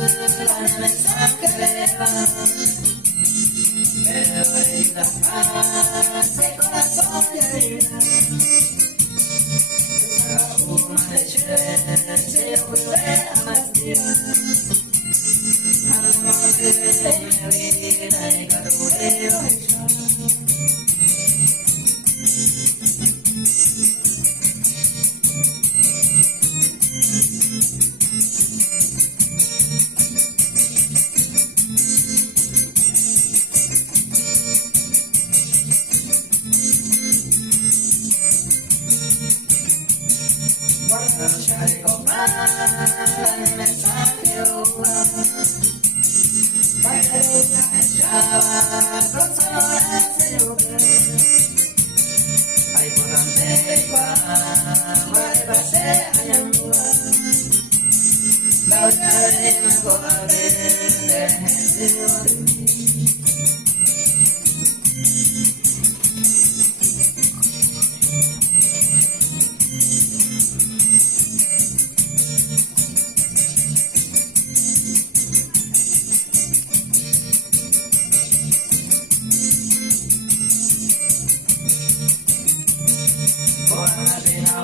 el mensaje le va. Pero ahorita hace corazón y herida. Una leche se vuelve a martirar. Al morder de mi vida y carburero echar. Guarda el chaleco para el mensaje para que ella echaba con sonoras de llover. Ay, por donde igual pasé a Yambúa. La otra vez me acordé de ejemplo de mí. Por la pena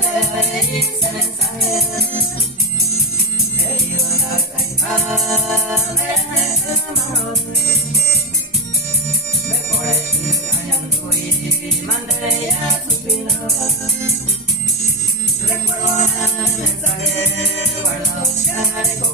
de reírse mensaje, herido en la caída de amor. Me por extrañando y mandé a suspirar. Recuerdo el mensaje guardado en el chaleco